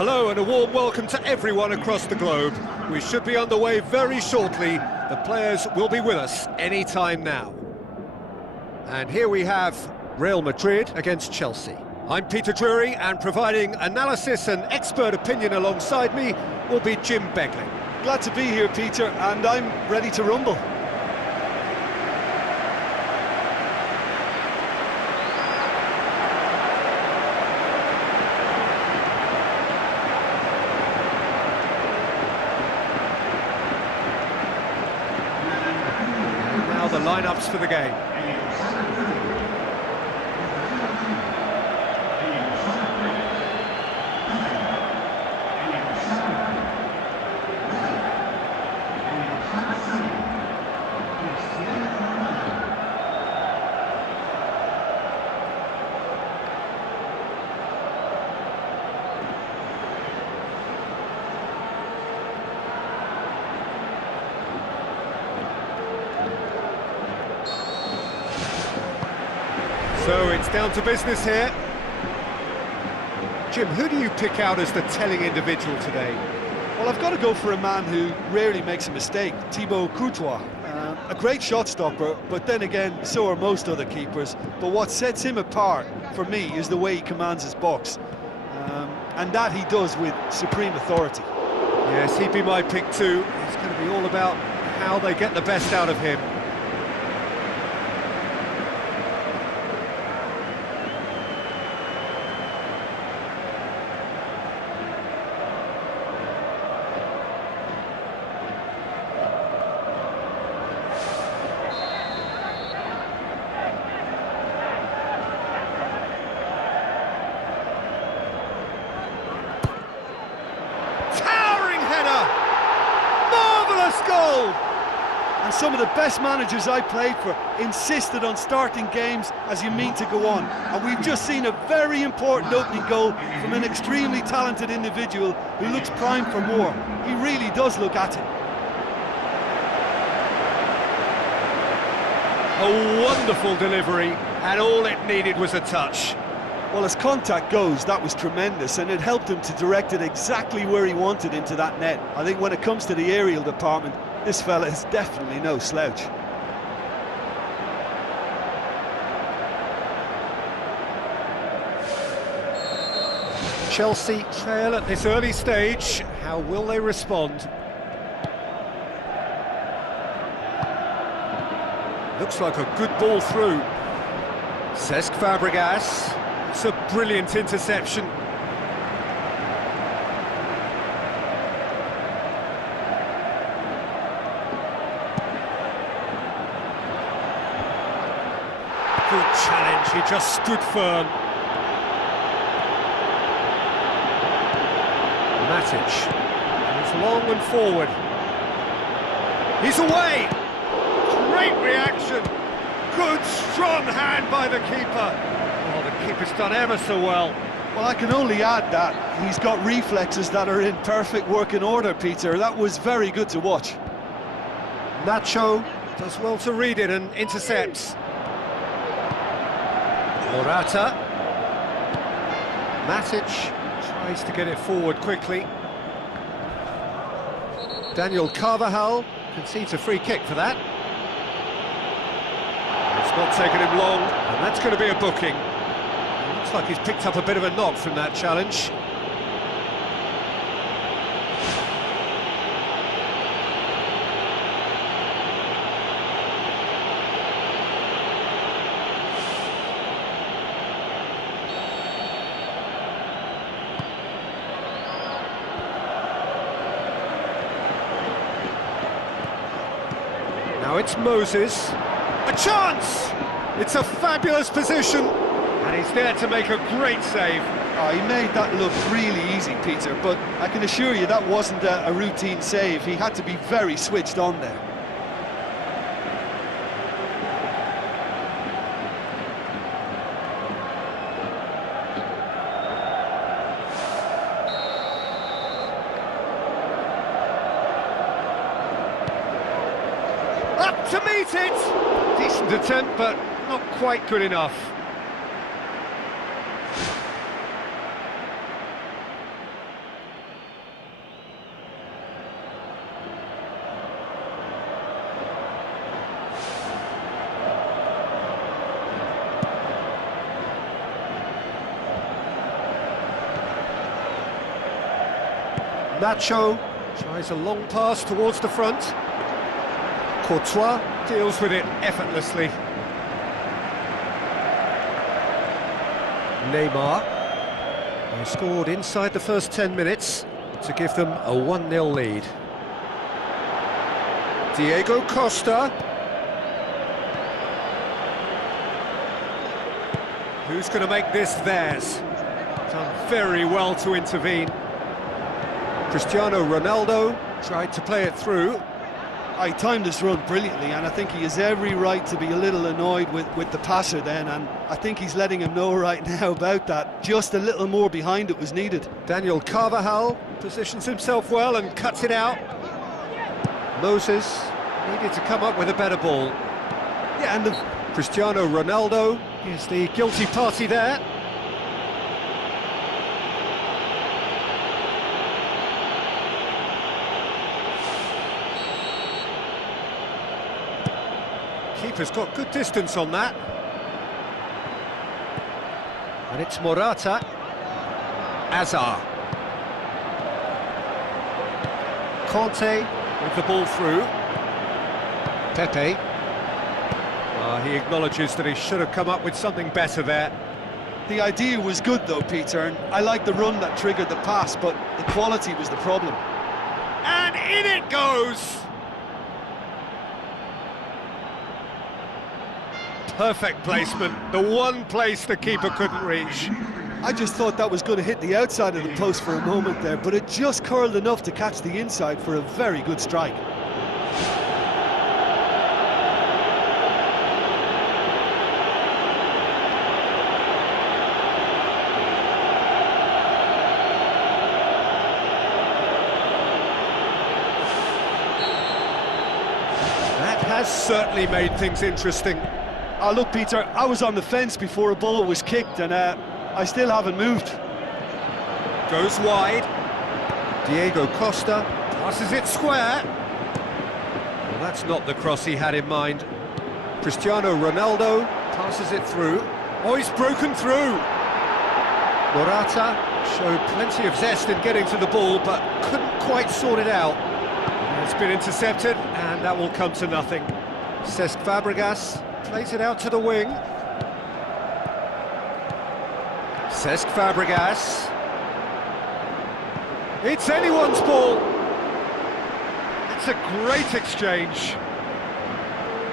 Hello and a warm welcome to everyone across the globe. We should be underway very shortly. The players will be with us any time now. And here we have Real Madrid against Chelsea. I'm Peter Drury, and providing analysis and expert opinion alongside me will be Jim Beglin. Glad to be here, Peter, and I'm ready to rumble. And now the lineups for the game. So it's down to business here. Jim, who do you pick out as the telling individual today? Well, I've got to go for a man who rarely makes a mistake, Thibaut Courtois. A great shot stopper, but then again, so are most other keepers. But what sets him apart, for me, is the way he commands his box. And that he does with supreme authority. Yes, he'd be my pick too. It's going to be all about how they get the best out of him. Goal! And some of the best managers I played for insisted on starting games as you mean to go on. And we've just seen a very important opening goal from an extremely talented individual who looks primed for more. He really does look at it. A wonderful delivery, and all it needed was a touch. Well, as contact goes, that was tremendous, and it helped him to direct it exactly where he wanted into that net. I think when it comes to the aerial department, this fella is definitely no slouch. Chelsea trail at this early stage. How will they respond? Looks like a good ball through. Cesc Fabregas. It's a brilliant interception. Good challenge, he just stood firm. Matic. He's long and forward. He's away! Great reaction! Good, strong hand by the keeper. Oh, the keeper's done ever so well. Well, I can only add that he's got reflexes that are in perfect working order, Peter. That was very good to watch. Nacho does well to read it and intercepts. Morata. Matic tries to get it forward quickly. Daniel Carvajal concedes a free kick for that. It's not taken him long, and that's going to be a booking. Looks like he's picked up a bit of a knock from that challenge. Now it's Moses. A chance! It's a fabulous position, and he's there to make a great save. Oh, he made that look really easy, Peter, but I can assure you that wasn't a routine save. He had to be very switched on there. Up to meet it! Decent attempt, but not quite good enough. Nacho tries a long pass towards the front. Courtois deals with it effortlessly. Neymar. They scored inside the first 10 minutes to give them a 1-0 lead. Diego Costa. Who's going to make this theirs? Done very well to intervene. Cristiano Ronaldo tried to play it through. I timed this run brilliantly, and I think he has every right to be a little annoyed with the passer then, and I think he's letting him know right now about that. Just a little more behind it was needed. Daniel Carvajal positions himself well and cuts it out. Moses needed to come up with a better ball. Yeah, and Cristiano Ronaldo is the guilty party there. Keeper's got good distance on that. And it's Morata. Azar. Conte with the ball through. Pepe. He acknowledges that he should have come up with something better there. The idea was good though, Peter, and I like the run that triggered the pass, but the quality was the problem. And in it goes! Perfect placement, the one place the keeper couldn't reach. I just thought that was going to hit the outside of the post for a moment there, but it just curled enough to catch the inside for a very good strike. That has certainly made things interesting. Oh, look, Peter, I was on the fence before a ball was kicked, and I still haven't moved. Goes wide. Diego Costa passes it square. Well, that's not the cross he had in mind. Cristiano Ronaldo passes it through. Oh, he's broken through. Morata showed plenty of zest in getting to the ball, but couldn't quite sort it out. It's been intercepted, and that will come to nothing. Cesc Fabregas plays it out to the wing. Cesc Fabregas. It's anyone's ball. It's a great exchange.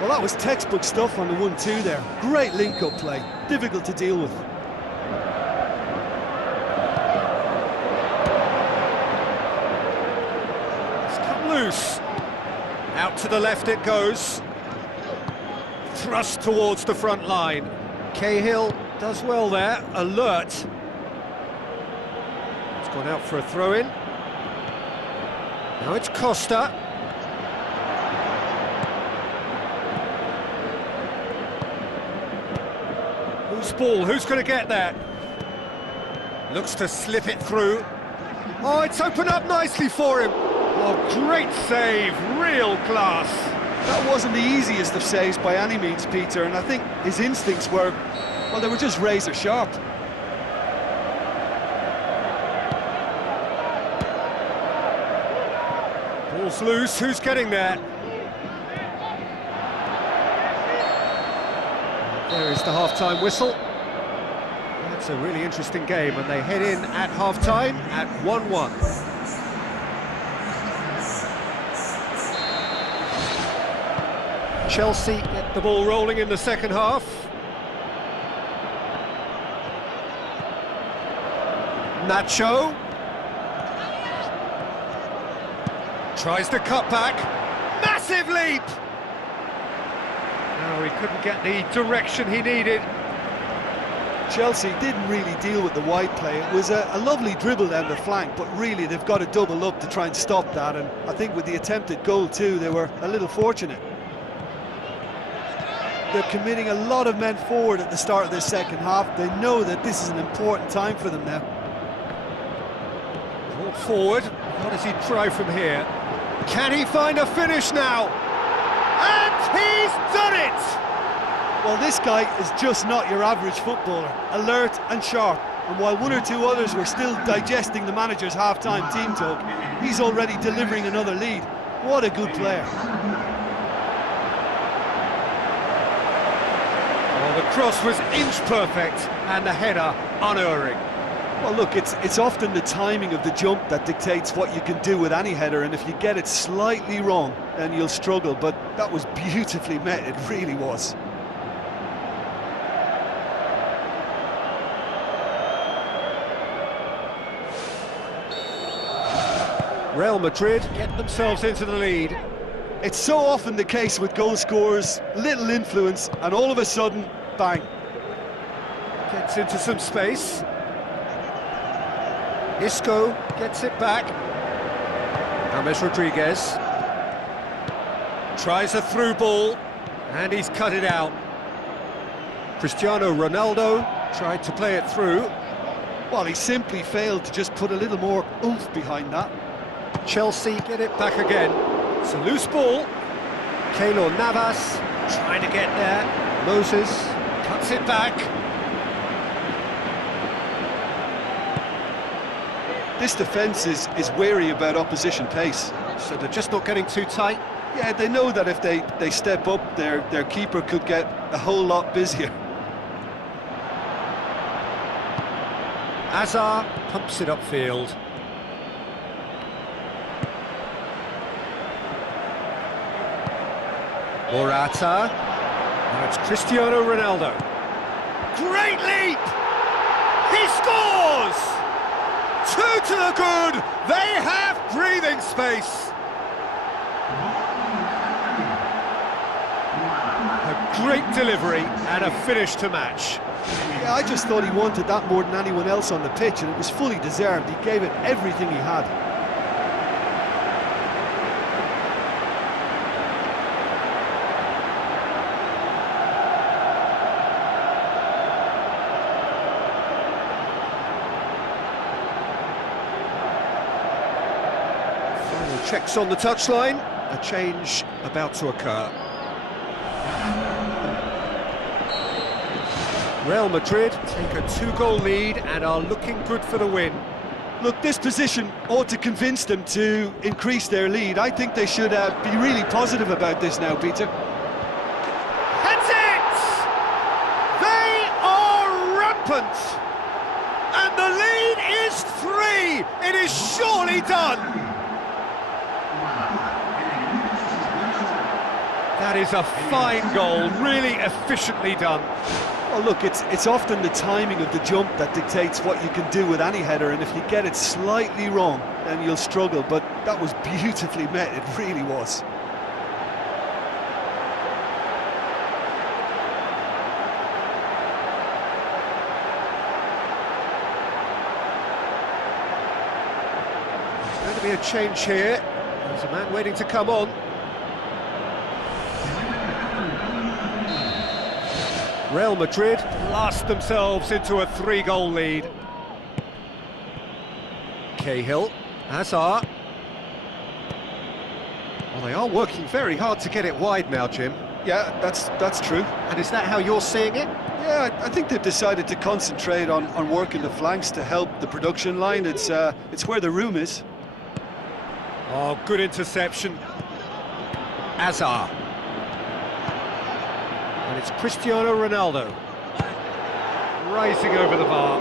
Well, that was textbook stuff on the 1-2 there. Great link-up play. Difficult to deal with. It's come loose. Out to the left it goes. Thrust towards the front line. Cahill does well there, alert. It's gone out for a throw-in. Now it's Costa. Whose ball? Who's going to get that? Looks to slip it through. Oh, it's opened up nicely for him. Oh, great save, real class. That wasn't the easiest of saves by any means, Peter, and I think his instincts were, well, they were just razor sharp. Ball's loose, who's getting there? There is the half-time whistle. That's a really interesting game, and they head in at half-time at 1-1. Chelsea get the ball rolling in the second half. Nacho tries to cut back. Massive leap! No, he couldn't get the direction he needed. Chelsea didn't really deal with the wide play. It was a lovely dribble down the flank, but really they've got to double up to try and stop that, and I think with the attempted goal too, they were a little fortunate. They're committing a lot of men forward at the start of this second half. They know that this is an important time for them now. Brought forward. What does he try from here? Can he find a finish now? And he's done it! Well, this guy is just not your average footballer. Alert and sharp. And while one or two others were still digesting the manager's half-time team talk, he's already delivering another lead. What a good player. Well, the cross was inch perfect and the header unerring. Well, look, it's often the timing of the jump that dictates what you can do with any header, and if you get it slightly wrong, then you'll struggle, but that was beautifully met, it really was. Real Madrid get themselves into the lead. It's so often the case with goal scorers, little influence, and all of a sudden, bang. Gets into some space. Isco gets it back. James Rodriguez tries a through ball, and he's cut it out. Cristiano Ronaldo tried to play it through. Well, he simply failed to just put a little more oomph behind that. Chelsea get it back again. It's a loose ball. Keylor Navas trying to get there. Moses cuts it back. This defence is wary about opposition pace. So they're just not getting too tight. Yeah, they know that if they step up, their keeper could get a whole lot busier. Hazard pumps it upfield. Morata. Now it's Cristiano Ronaldo. Great leap! He scores! 2 to the good! They have breathing space! A great delivery and a finish to match. Yeah, I just thought he wanted that more than anyone else on the pitch, and it was fully deserved. He gave it everything he had. Final checks on the touchline. A change about to occur. Real Madrid take a 2-goal lead and are looking good for the win. Look, this position ought to convince them to increase their lead. I think they should be really positive about this now, Peter. That's it! They are rampant! And the lead is 3! It is surely done! That is a fine goal, really efficiently done. Well, look, it's often the timing of the jump that dictates what you can do with any header, and if you get it slightly wrong, then you'll struggle, but that was beautifully met, it really was. There's going to be a change here. There's a man waiting to come on. Real Madrid blast themselves into a 3-goal lead. Cahill, Hazard. Well, they are working very hard to get it wide now, Jim. Yeah, that's true. And is that how you're seeing it? Yeah, I think they've decided to concentrate on working the flanks to help the production line. It's where the room is. Oh, good interception. Hazard. And it's Cristiano Ronaldo. Rising over the bar.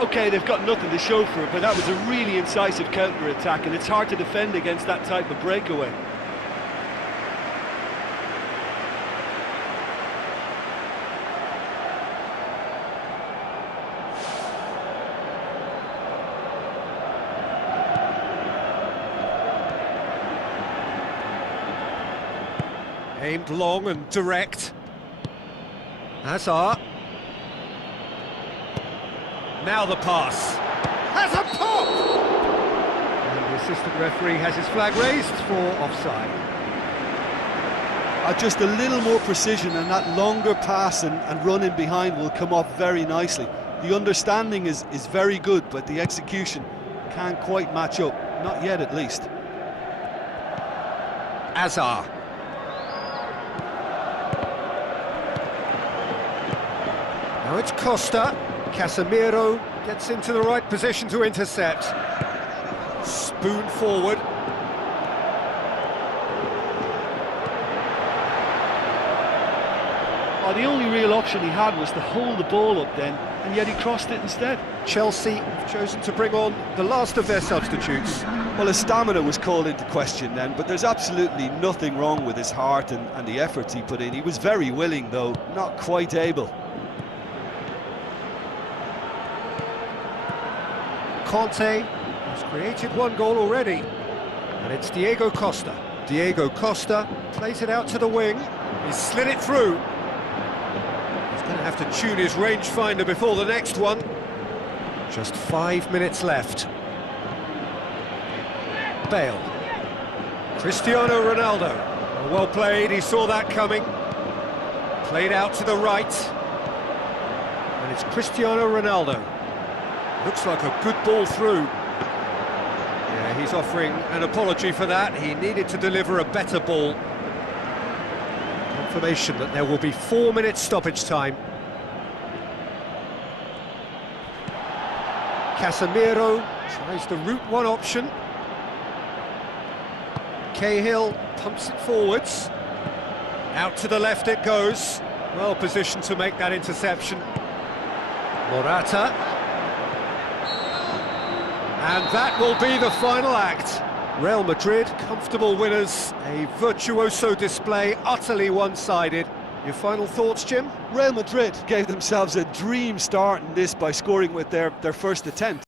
OK, they've got nothing to show for it, but that was a really incisive counter-attack, and it's hard to defend against that type of breakaway. Aimed long and direct. Hazard. Now the pass. Has a pop! And the assistant referee has his flag raised for offside. Just a little more precision, and that longer pass and run in behind will come off very nicely. The understanding is very good, but the execution can't quite match up. Not yet, at least. Hazard. Now it's Costa, Casemiro, Gets into the right position to intercept. Spoon forward. Oh, the only real option he had was to hold the ball up then, and yet he crossed it instead. Chelsea have chosen to bring on the last of their substitutes. Well, his stamina was called into question then, but there's absolutely nothing wrong with his heart and the efforts he put in. He was very willing, though, not quite able. Conte has created one goal already, and it's Diego Costa. Diego Costa plays it out to the wing. He's slid it through. He's going to have to tune his rangefinder before the next one. Just 5 minutes left. Bale. Cristiano Ronaldo. Well played, he saw that coming. Played out to the right. And it's Cristiano Ronaldo. Looks like a good ball through. Yeah, he's offering an apology for that. He needed to deliver a better ball. Confirmation that there will be 4 minutes stoppage time. Casemiro tries the route one option. Cahill pumps it forwards. Out to the left it goes. Well positioned to make that interception. Morata. And that will be the final act. Real Madrid, comfortable winners, a virtuoso display, utterly one-sided. Your final thoughts, Jim? Real Madrid gave themselves a dream start in this by scoring with their first attempt.